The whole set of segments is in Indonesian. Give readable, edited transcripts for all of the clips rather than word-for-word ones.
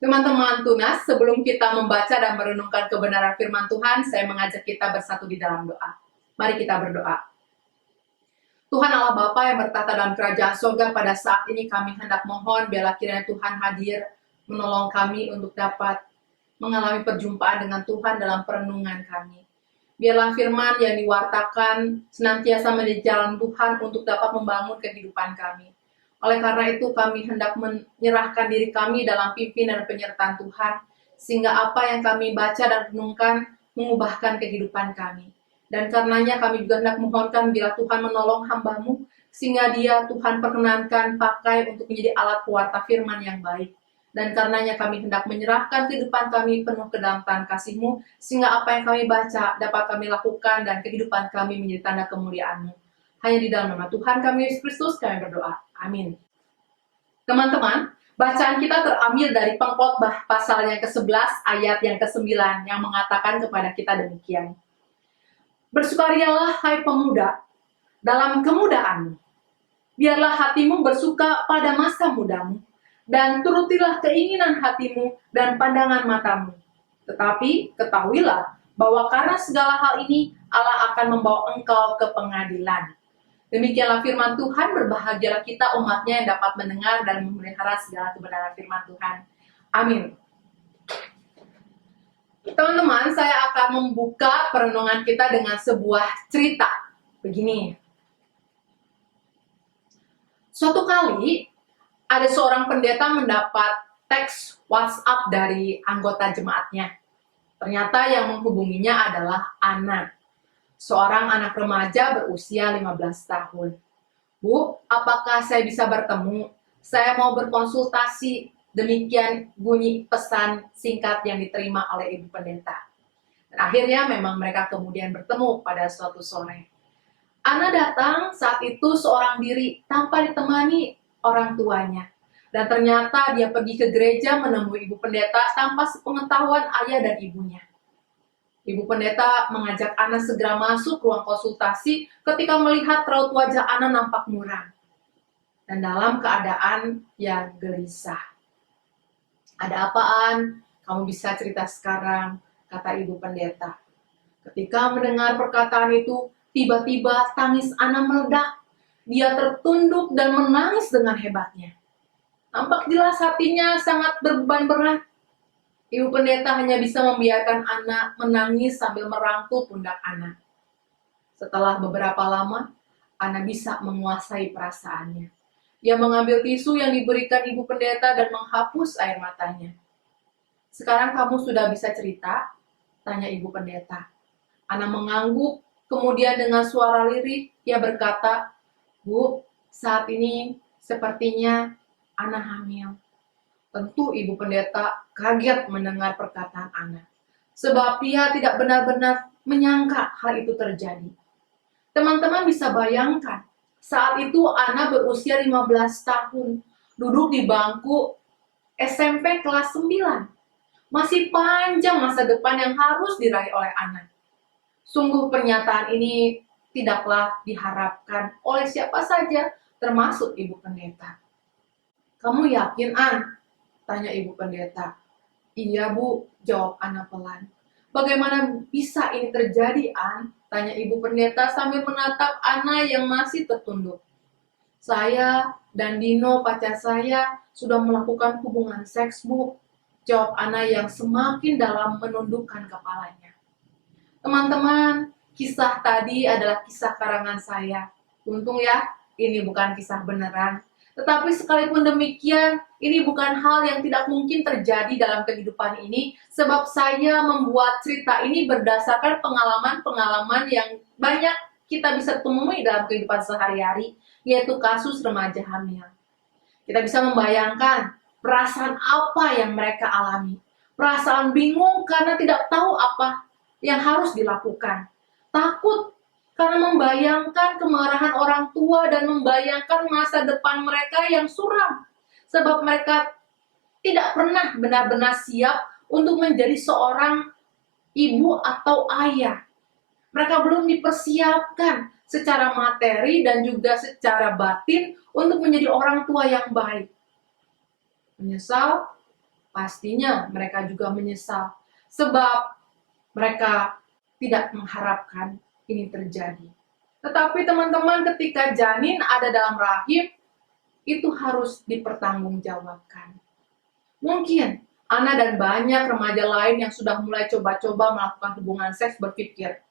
Teman-teman Tunas, sebelum kita membaca dan merenungkan kebenaran firman Tuhan, saya mengajak kita bersatu di dalam doa. Mari kita berdoa. Tuhan Allah Bapa yang bertata dalam kerajaan surga, pada saat ini kami hendak mohon biarlah kiranya Tuhan hadir menolong kami untuk dapat mengalami perjumpaan dengan Tuhan dalam perenungan kami. Biarlah firman yang diwartakan senantiasa menjadi jalan Tuhan untuk dapat membangun kehidupan kami. Oleh karena itu kami hendak menyerahkan diri kami dalam pimpin dan penyertaan Tuhan, sehingga apa yang kami baca dan renungkan mengubahkan kehidupan kami. Dan karenanya kami juga hendak mohonkan bila Tuhan menolong hamba-Mu, sehingga dia Tuhan perkenankan pakai untuk menjadi alat pewarta firman yang baik. Dan karenanya kami hendak menyerahkan kehidupan kami penuh ke dalam tangan kasih-Mu, sehingga apa yang kami baca dapat kami lakukan dan kehidupan kami menjadi tanda kemuliaan-Mu. Hanya di dalam nama Tuhan kami Yesus Kristus kami berdoa. Amin. Teman-teman, bacaan kita terambil dari Pengkhotbah pasal yang ke-11 ayat yang ke-9 yang mengatakan kepada kita demikian. Bersukarialah hai pemuda dalam kemudaanmu. Biarlah hatimu bersuka pada masa mudamu, dan turutilah keinginan hatimu dan pandangan matamu. Tetapi ketahuilah bahwa karena segala hal ini Allah akan membawa engkau ke pengadilan. Demikianlah firman Tuhan, berbahagialah kita umatnya yang dapat mendengar dan memelihara segala kebenaran firman Tuhan. Amin. Teman-teman, saya akan membuka perenungan kita dengan sebuah cerita. Begini. Suatu kali, ada seorang pendeta mendapat teks WhatsApp dari anggota jemaatnya. Ternyata yang menghubunginya adalah Ana, seorang anak remaja berusia 15 tahun. Bu, apakah saya bisa bertemu? Saya mau berkonsultasi. Demikian bunyi pesan singkat yang diterima oleh ibu pendeta. Dan akhirnya memang mereka kemudian bertemu pada suatu sore. Ana datang saat itu seorang diri tanpa ditemani orang tuanya. Dan ternyata dia pergi ke gereja menemui ibu pendeta tanpa sepengetahuan ayah dan ibunya. Ibu pendeta mengajak Ana segera masuk ruang konsultasi ketika melihat raut wajah Ana nampak muram dan dalam keadaan yang gelisah. Ada apaan? Kamu bisa cerita sekarang, kata ibu pendeta. Ketika mendengar perkataan itu, tiba-tiba tangis Ana meledak. Dia tertunduk dan menangis dengan hebatnya. Nampak jelas hatinya sangat berbeban berat. Ibu pendeta hanya bisa membiarkan Ana menangis sambil merangkul pundak Ana. Setelah beberapa lama, Ana bisa menguasai perasaannya. Dia mengambil tisu yang diberikan ibu pendeta dan menghapus air matanya. Sekarang kamu sudah bisa cerita? Tanya ibu pendeta. Ana mengangguk, kemudian dengan suara lirih, ia berkata, Bu, saat ini sepertinya Ana hamil. Tentu ibu pendeta kaget mendengar perkataan Ana, sebab ia tidak benar-benar menyangka hal itu terjadi. Teman-teman bisa bayangkan, saat itu Ana berusia 15 tahun, duduk di bangku SMP kelas 9. Masih panjang masa depan yang harus diraih oleh Ana. Sungguh pernyataan ini tidaklah diharapkan oleh siapa saja, termasuk ibu pendeta. Kamu yakin, An? Tanya ibu pendeta. Iya Bu, jawab Ana pelan. Bagaimana bisa ini terjadi, An? Tanya ibu pendeta sambil menatap Ana yang masih tertunduk. Saya dan Dino, pacar saya, sudah melakukan hubungan seks, Bu. Jawab Ana yang semakin dalam menundukkan kepalanya. Teman-teman, kisah tadi adalah kisah karangan saya. Untung ya, ini bukan kisah beneran. Tetapi sekalipun demikian, ini bukan hal yang tidak mungkin terjadi dalam kehidupan ini, sebab saya membuat cerita ini berdasarkan pengalaman-pengalaman yang banyak kita bisa temui dalam kehidupan sehari-hari, yaitu kasus remaja hamil. Kita bisa membayangkan perasaan apa yang mereka alami. Perasaan bingung karena tidak tahu apa yang harus dilakukan. Takut karena membayangkan kemarahan orang tua dan membayangkan masa depan mereka yang suram. Sebab mereka tidak pernah benar-benar siap untuk menjadi seorang ibu atau ayah. Mereka belum dipersiapkan secara materi dan juga secara batin untuk menjadi orang tua yang baik. Menyesal? pastinya mereka juga menyesal. Sebab mereka tidak mengharapkan ini terjadi. Tetapi teman-teman, ketika janin ada dalam rahim, itu harus dipertanggungjawabkan. Mungkin Ana dan banyak remaja lain yang sudah mulai coba-coba melakukan hubungan seks berpikir,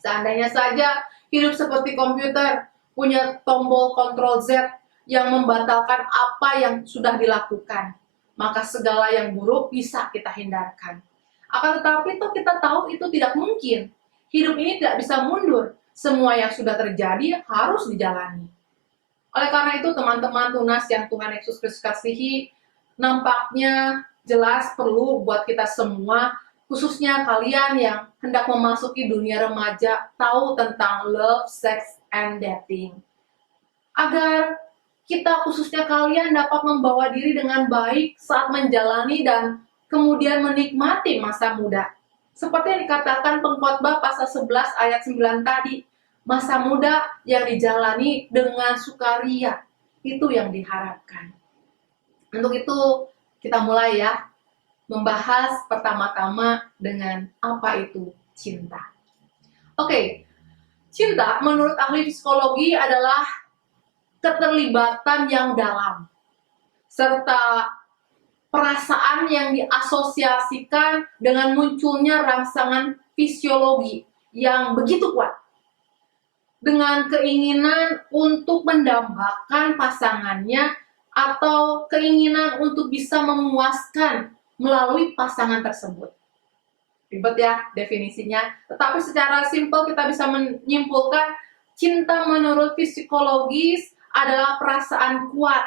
seandainya saja hidup seperti komputer, punya tombol Ctrl Z yang membatalkan apa yang sudah dilakukan, maka segala yang buruk bisa kita hindarkan. Akan tetapi toh kita tahu itu tidak mungkin. Hidup ini tidak bisa mundur. Semua yang sudah terjadi harus dijalani. Oleh karena itu teman-teman tunas yang Tuhan Yesus Kristus kasihi, nampaknya jelas perlu buat kita semua, khususnya kalian yang hendak memasuki dunia remaja, tahu tentang love, sex, and dating. Agar kita khususnya kalian dapat membawa diri dengan baik saat menjalani dan kemudian menikmati masa muda. Seperti yang dikatakan Pengkhotbah pasal 11 ayat 9 tadi, masa muda yang dijalani dengan sukaria, itu yang diharapkan. Untuk itu kita mulai ya, membahas pertama-tama dengan apa itu cinta. Oke, cinta menurut ahli psikologi adalah keterlibatan yang dalam, serta perasaan yang diasosiasikan dengan munculnya rangsangan fisiologi yang begitu kuat, dengan keinginan untuk mendambakan pasangannya atau keinginan untuk bisa memuaskan melalui pasangan tersebut. Ribet ya definisinya, tetapi secara simpel kita bisa menyimpulkan cinta menurut psikologis adalah perasaan kuat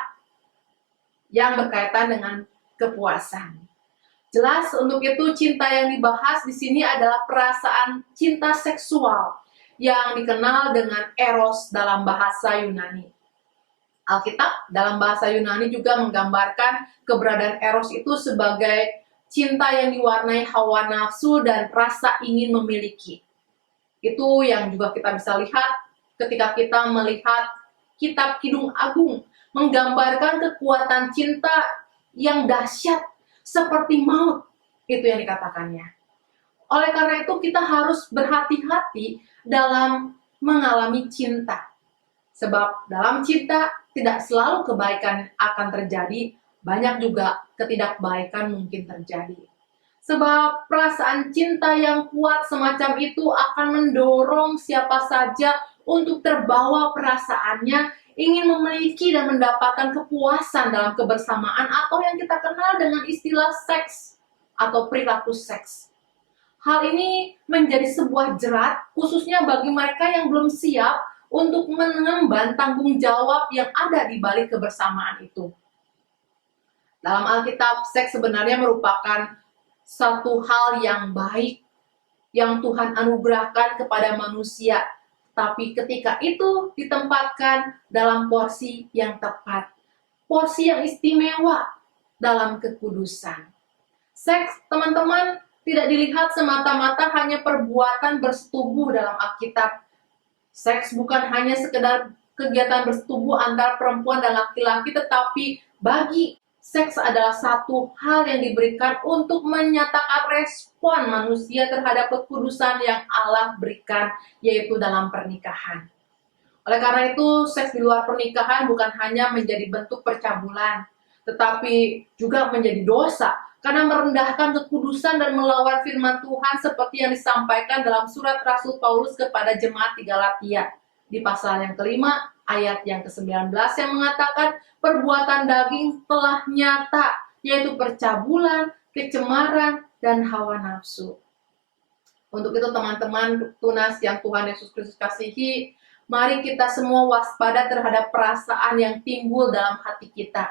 yang berkaitan dengan kepuasan. Jelas untuk itu cinta yang dibahas di sini adalah perasaan cinta seksual yang dikenal dengan eros dalam bahasa Yunani. Alkitab dalam bahasa Yunani juga menggambarkan keberadaan eros itu sebagai cinta yang diwarnai hawa nafsu dan rasa ingin memiliki. Itu yang juga kita bisa lihat ketika kita melihat kitab Kidung Agung, menggambarkan kekuatan cinta yang dahsyat seperti maut, itu yang dikatakannya. Oleh karena itu kita harus berhati-hati dalam mengalami cinta. Sebab dalam cinta tidak selalu kebaikan akan terjadi, banyak juga ketidakbaikan mungkin terjadi. Sebab perasaan cinta yang kuat semacam itu akan mendorong siapa saja untuk terbawa perasaannya, ingin memiliki dan mendapatkan kepuasan dalam kebersamaan atau yang kita kenal dengan istilah seks atau perilaku seks. Hal ini menjadi sebuah jerat khususnya bagi mereka yang belum siap untuk mengemban tanggung jawab yang ada di balik kebersamaan itu. Dalam Alkitab, seks sebenarnya merupakan satu hal yang baik yang Tuhan anugerahkan kepada manusia. Tapi ketika itu ditempatkan dalam porsi yang tepat, porsi yang istimewa dalam kekudusan. Seks, teman-teman, tidak dilihat semata-mata hanya perbuatan bersetubuh dalam Alkitab. Seks bukan hanya sekedar kegiatan bersetubuh antara perempuan dan laki-laki, tetapi bagi seks adalah satu hal yang diberikan untuk menyatakan respon manusia terhadap kekudusan yang Allah berikan, yaitu dalam pernikahan. Oleh karena itu, seks di luar pernikahan bukan hanya menjadi bentuk percabulan, tetapi juga menjadi dosa, karena merendahkan kekudusan dan melawan firman Tuhan seperti yang disampaikan dalam surat Rasul Paulus kepada jemaat di Galatia. Di pasal yang kelima, ayat yang ke-19 yang mengatakan perbuatan daging telah nyata, yaitu percabulan, kecemaran, dan hawa nafsu. Untuk itu teman-teman tunas yang Tuhan Yesus Kristus kasihi, mari kita semua waspada terhadap perasaan yang timbul dalam hati kita.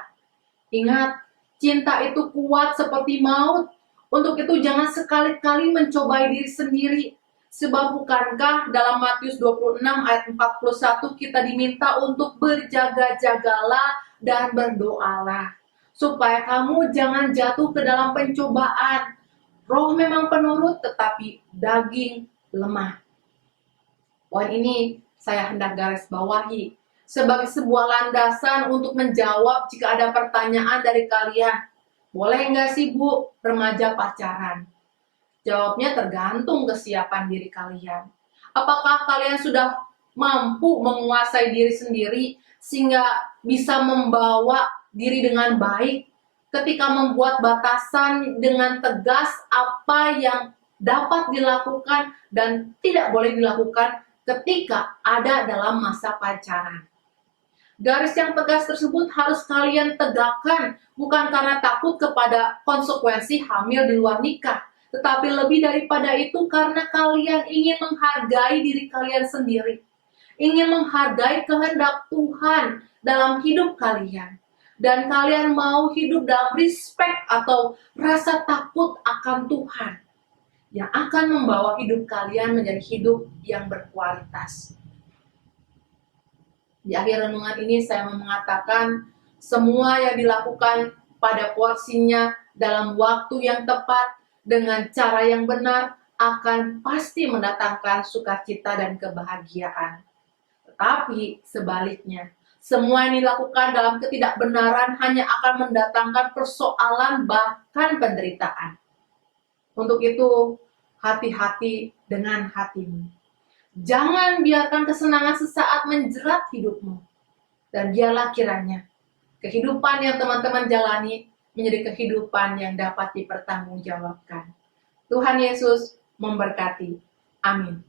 Ingat, cinta itu kuat seperti maut. Untuk itu jangan sekali-kali mencobai diri sendiri. Sebab bukankah dalam Matius 26 ayat 41 kita diminta untuk berjaga-jagalah dan berdoalah, supaya kamu jangan jatuh ke dalam pencobaan. Roh memang penurut tetapi daging lemah. Poin ini saya hendak garis bawahi sebagai sebuah landasan untuk menjawab jika ada pertanyaan dari kalian. Boleh nggak sih Bu, remaja pacaran? Jawabnya tergantung kesiapan diri kalian. Apakah kalian sudah mampu menguasai diri sendiri sehingga bisa membawa diri dengan baik ketika membuat batasan dengan tegas apa yang dapat dilakukan dan tidak boleh dilakukan ketika ada dalam masa pacaran. Garis yang tegas tersebut harus kalian tegakkan, bukan karena takut kepada konsekuensi hamil di luar nikah, tetapi lebih daripada itu karena kalian ingin menghargai diri kalian sendiri, ingin menghargai kehendak Tuhan dalam hidup kalian, dan kalian mau hidup dalam respect atau rasa takut akan Tuhan yang akan membawa hidup kalian menjadi hidup yang berkualitas. Di akhir renungan ini saya mau mengatakan semua yang dilakukan pada porsinya dalam waktu yang tepat dengan cara yang benar akan pasti mendatangkan sukacita dan kebahagiaan. Tetapi sebaliknya, semua yang dilakukan dalam ketidakbenaran hanya akan mendatangkan persoalan bahkan penderitaan. Untuk itu, hati-hati dengan hatimu. Jangan biarkan kesenangan sesaat menjerat hidupmu. Dan biarlah kiranya kehidupan yang teman-teman jalani menjadi kehidupan yang dapat dipertanggungjawabkan. Tuhan Yesus memberkati. Amin.